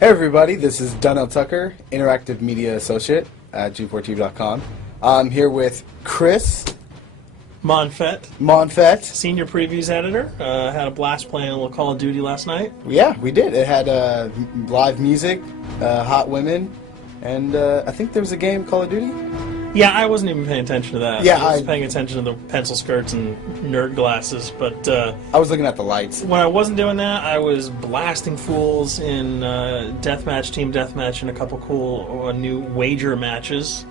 Hey everybody, this is Donnell Tucker, Interactive Media Associate at G4TV.com. I'm here with Chris Monfett, Senior Previews Editor. Had a blast playing a little Call of Duty last night. Yeah, we did. It had live music, hot women, and I think there was a game, Call of Duty? Yeah, I wasn't even paying attention to that. Yeah, I was paying attention to the pencil skirts and nerd glasses, but I was looking at the lights. When I wasn't doing that, I was blasting fools in deathmatch, team deathmatch, and a couple cool new wager matches,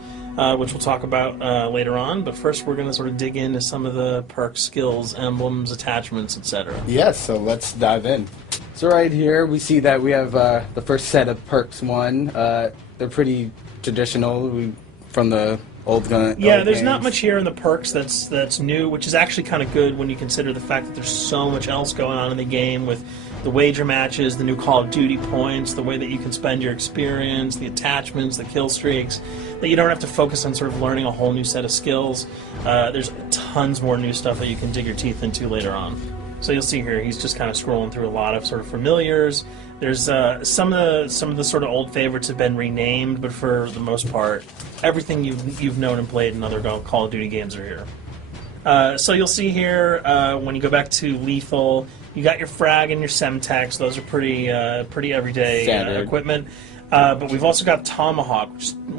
which we'll talk about later on. But first, we're going to sort of dig into some of the perks, skills, emblems, attachments, etc. Yes, so let's dive in. So right here, we see that we have the first set of perks one. They're pretty traditional from the old gun. Yeah, there's not much here in the perks that's new, which is actually kind of good when you consider the fact that there's so much else going on in the game with the wager matches, the new Call of Duty points, the way that you can spend your experience, the attachments, the kill streaks, that you don't have to focus on sort of learning a whole new set of skills. There's tons more new stuff that you can dig your teeth into later on. So you'll see here, he's just kind of scrolling through a lot of sort of familiars. There's some of the sort of old favorites have been renamed, but for the most part, everything you've known and played in other Call of Duty games are here. So you'll see here when you go back to Lethal, you got your frag and your semtex. Those are pretty everyday equipment. But we've also got Tomahawk,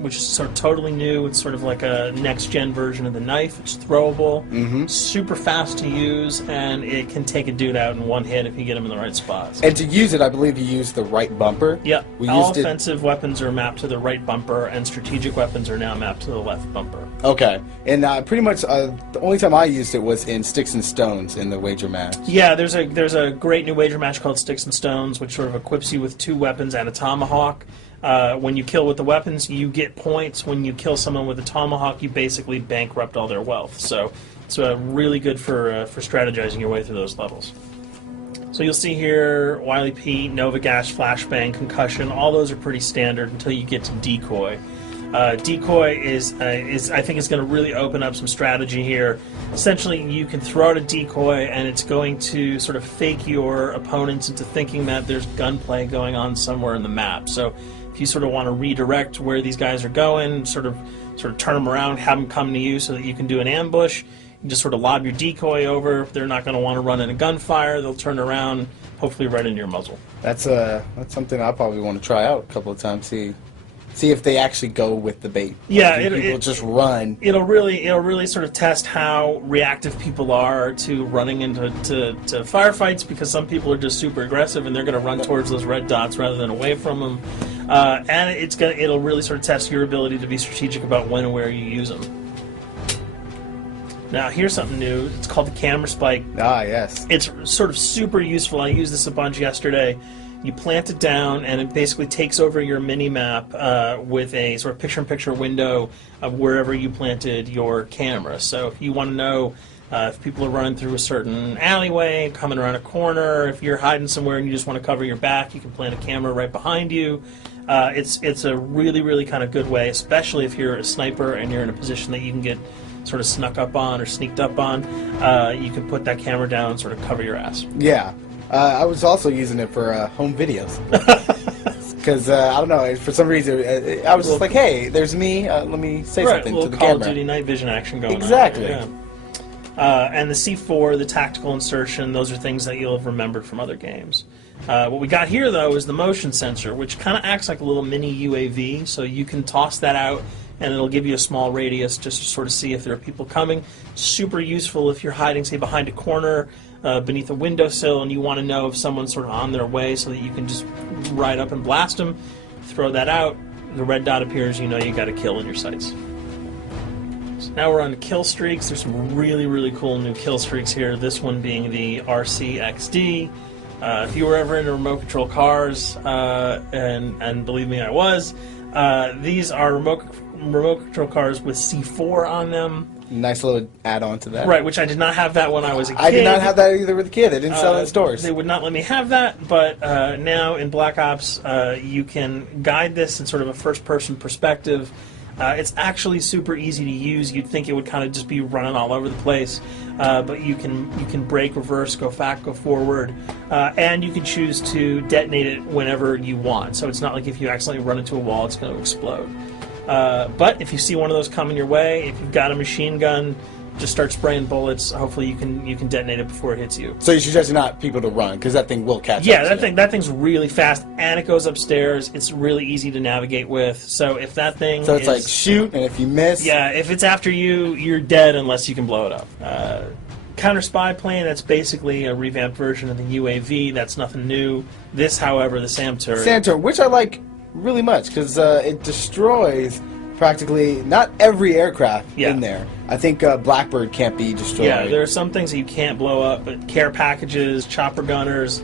which is sort of totally new. It's sort of like a next-gen version of the knife. It's throwable, super fast to use, and it can take a dude out in one hit if you get him in the right spots. And to use it, I believe you use the right bumper. Yeah, all offensive weapons are mapped to the right bumper, and strategic weapons are now mapped to the left bumper. Okay, and pretty much the only time I used it was in Sticks and Stones in the wager match. Yeah, there's a great new wager match called Sticks and Stones, which sort of equips you with 2 weapons and a tomahawk. When you kill with the weapons, you get points. When you kill someone with a tomahawk, you basically bankrupt all their wealth. So it's really good for strategizing your way through those levels. So you'll see here, Wily Pete, Nova Gas, Flashbang, Concussion. All those are pretty standard until you get to Decoy. Decoy is I think is going to really open up some strategy here. Essentially, you can throw out a decoy, and it's going to sort of fake your opponents into thinking that there's gunplay going on somewhere in the map. So if you sort of want to redirect where these guys are going, sort of turn them around, have them come to you so that you can do an ambush, you just sort of lob your decoy over. If they're not going to want to run in a gunfire, they'll turn around, hopefully right into your muzzle. That's something I'll probably want to try out a couple of times, see if they actually go with the bait. Yeah, people just run. It'll really sort of test how reactive people are to running into firefights, because some people are just super aggressive and they're going to run towards those red dots rather than away from them. And it'll really sort of test your ability to be strategic about when and where you use them. Now, here's something new. It's called the Camera Spike. Ah, yes. It's sort of super useful. I used this a bunch yesterday. You plant it down, and it basically takes over your mini-map with a sort of picture-in-picture window of wherever you planted your camera. So if you want to know if people are running through a certain alleyway, coming around a corner, if you're hiding somewhere and you just want to cover your back, you can plant a camera right behind you. It's a really, really kind of good way, especially if you're a sniper and you're in a position that you can get sort of snuck up on or sneaked up on. You can put that camera down and sort of cover your ass. Yeah. I was also using it for home videos. Because, I don't know, for some reason, I was just like, hey, there's me, let me say something to the Call camera. of Duty night vision action going exactly. on. Exactly. And the C4, the tactical insertion, those are things that you'll have remembered from other games. What we got here, though, is the motion sensor, which kind of acts like a little mini UAV, so you can toss that out, and it'll give you a small radius just to sort of see if there are people coming. Super useful if you're hiding, say, behind a corner, beneath a windowsill, and you want to know if someone's sort of on their way so that you can just ride up and blast them. Throw that out, the red dot appears, you know you got a kill in your sights. So now we're on to kill streaks. There's some really, really cool new kill streaks here, this one being the RCXD. If you were ever into remote control cars, and believe me, I was, these are remote control cars with C4 on them. Nice little add-on to that. Right, which I did not have that when I was a kid. I did not have that either with a kid. They didn't sell it in stores. They would not let me have that, but now in Black Ops, you can guide this in sort of a first-person perspective. It's actually super easy to use. You'd think it would kind of just be running all over the place, but you can brake, reverse, go back, go forward, and you can choose to detonate it whenever you want. So it's not like if you accidentally run into a wall, it's going to explode. But if you see one of those coming your way, if you've got a machine gun, just start spraying bullets. Hopefully you can detonate it before it hits you. So you suggest not people to run, because that thing will catch up. Yeah, that thing's really fast, and it goes upstairs. It's really easy to navigate with. So if that thing So it's like shoot, and if you miss... Yeah, if it's after you, you're dead unless you can blow it up. Counter spy plane, that's basically a revamped version of the UAV. That's nothing new. This, however, the SAM turret... SAM turret, which I like really much, because it destroys practically not every aircraft in there. I think Blackbird can't be destroyed. Yeah, there are some things that you can't blow up, but care packages, chopper gunners,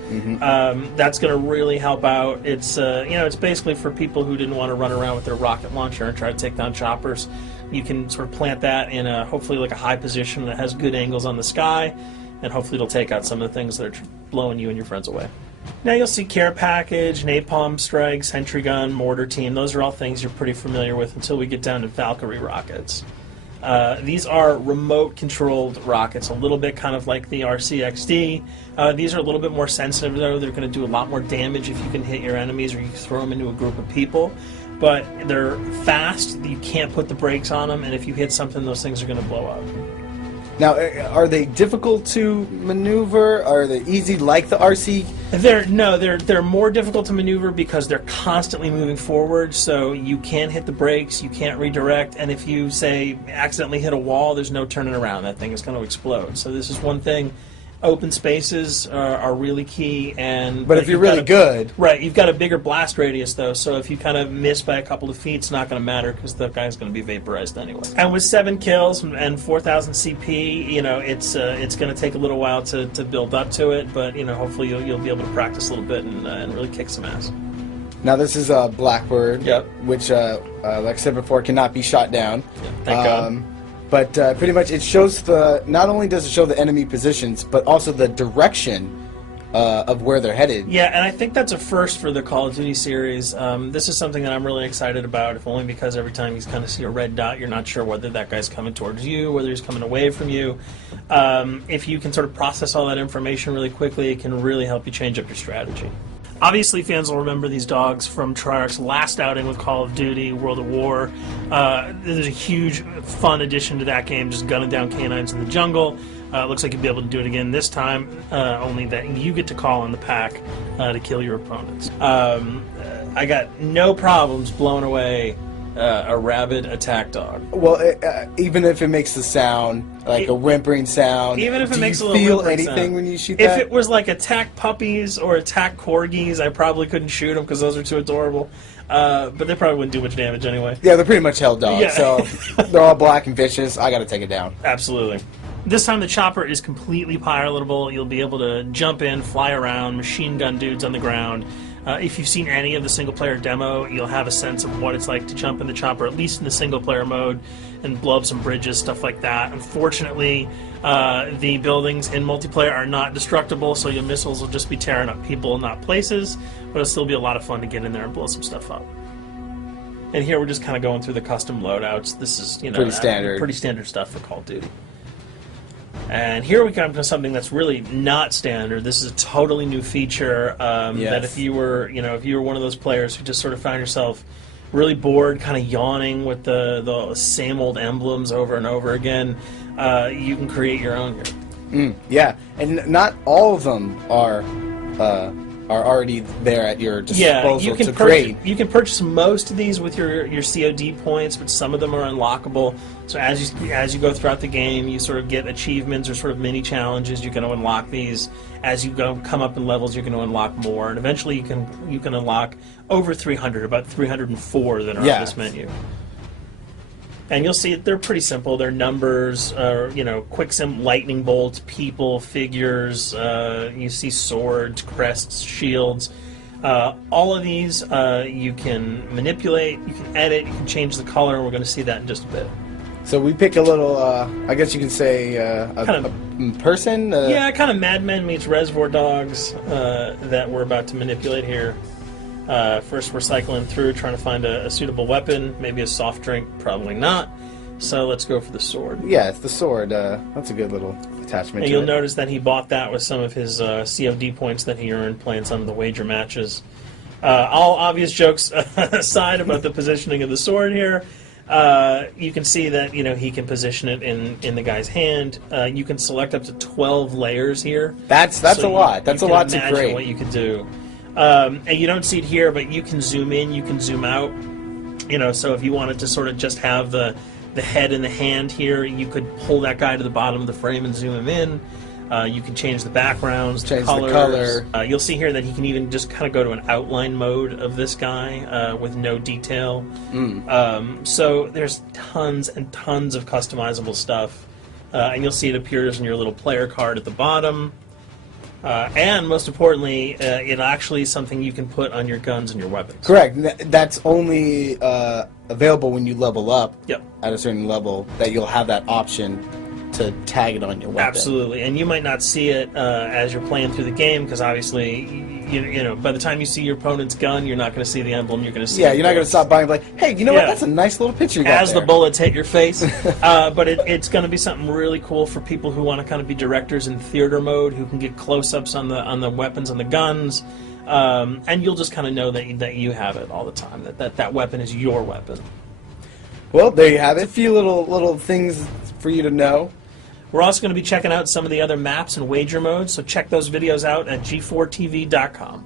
that's going to really help out. It's it's basically for people who didn't want to run around with their rocket launcher and try to take down choppers. You can sort of plant that in hopefully like a high position that has good angles on the sky, and hopefully it'll take out some of the things that are blowing you and your friends away. Now you'll see care package, napalm strike, sentry gun, mortar team. Those are all things you're pretty familiar with until we get down to Valkyrie rockets. These are remote-controlled rockets, a little bit kind of like the RCXD. These are a little bit more sensitive, though. They're going to do a lot more damage if you can hit your enemies or you throw them into a group of people. But they're fast, you can't put the brakes on them, and if you hit something, those things are going to blow up. Now, are they difficult to maneuver? Are they easy like the RC? They're more difficult to maneuver because they're constantly moving forward, so you can't hit the brakes, you can't redirect, and if you, say, accidentally hit a wall, there's no turning around. That thing is going to explode. So this is one thing. Open spaces are really key, but if you're really good, right? You've got a bigger blast radius though, so if you kind of miss by a couple of feet, it's not going to matter because the guy's going to be vaporized anyway. And with 7 kills and 4,000 CP, it's going to take a little while to build up to it, but hopefully you'll be able to practice a little bit and really kick some ass. Now this is a Blackbird, which, like I said before, cannot be shot down. Yeah, thank God. But pretty much it shows not only does it show the enemy positions, but also the direction of where they're headed. Yeah, and I think that's a first for the Call of Duty series. This is something that I'm really excited about, if only because every time you kind of see a red dot, you're not sure whether that guy's coming towards you, whether he's coming away from you. If you can sort of process all that information really quickly, it can really help you change up your strategy. Obviously, fans will remember these dogs from Treyarch's last outing with Call of Duty, World at War. There's a huge, fun addition to that game, just gunning down canines in the jungle. Looks like you'll be able to do it again this time, only that you get to call on the pack to kill your opponents. I got no problems blowing away a rabid attack dog. Well, even if it makes the sound, like a whimpering sound, even if it makes a little whimpering feel anything sound. When you shoot that? If it was like attack puppies or attack corgis, I probably couldn't shoot them because those are too adorable. But they probably wouldn't do much damage anyway. Yeah, they're pretty much held dogs, Yeah. so they're all black and vicious. I gotta take it down. Absolutely. This time the chopper is completely pilotable. You'll be able to jump in, fly around, machine gun dudes on the ground. If you've seen any of the single-player demo, you'll have a sense of what it's like to jump in the chopper, at least in the single-player mode, and blow up some bridges, stuff like that. Unfortunately, the buildings in multiplayer are not destructible, so your missiles will just be tearing up people, not places, but it'll still be a lot of fun to get in there and blow some stuff up. And here we're just kind of going through the custom loadouts. This is, pretty standard. Pretty standard stuff for Call of Duty. And here we come to something that's really not standard. This is a totally new feature that if you were one of those players who just sort of found yourself really bored, kind of yawning with the same old emblems over and over again, you can create your own here. Yeah, and not all of them are already there at your disposal to create. You can purchase most of these with your COD points, but some of them are unlockable. So as you go throughout the game, you sort of get achievements or sort of mini challenges. You're going to unlock these. As you come up in levels, you're going to unlock more, and eventually you can unlock over 300, about 304 that are on this menu. And you'll see they're pretty simple. They're numbers, quick lightning bolts, people, figures. You see swords, crests, shields. All of these you can manipulate, you can edit, you can change the color, and we're going to see that in just a bit. So we pick a little, I guess you can say, a person? Yeah, kind of Mad Men meets Reservoir Dogs that we're about to manipulate here. First, we're cycling through, trying to find a suitable weapon. Maybe a soft drink, probably not. So let's go for the sword. Yeah, it's the sword. That's a good little attachment. And to you'll it. notice that he bought that with some of his COD points that he earned playing some of the wager matches. All obvious jokes aside about the positioning of the sword here, you can see that he can position it in the guy's hand. You can select up to 12 layers here. That's So a lot. That's a you lot can to imagine grade. what you could do. And you don't see it here, but you can zoom in, you can zoom out. So if you wanted to sort of just have the head and the hand here, you could pull that guy to the bottom of the frame and zoom him in. You can change the backgrounds, Change the colors. color. You'll see here that he can even just kind of go to an outline mode of this guy with no detail. So there's tons and tons of customizable stuff. And you'll see it appears in your little player card at the bottom. And most importantly, it actually is something you can put on your guns and your weapons. Correct. That's only available when you level up Yep. at a certain level, that you'll have that option to tag it on your weapon. Absolutely, and you might not see it as you're playing through the game because obviously, by the time you see your opponent's gun, you're not going to see the emblem. You're going to see. Yeah, you're not going to stop buying like, hey, you know what? Yeah. That's a nice little picture you got as there. the bullets hit your face. But it's going to be something really cool for people who want to kind of be directors in theater mode, who can get close-ups on the weapons and the guns, and you'll just kind of know that you have it all the time. That weapon is your weapon. Well, there you have it. A few little things for you to know. We're also going to be checking out some of the other maps and wager modes, so check those videos out at g4tv.com.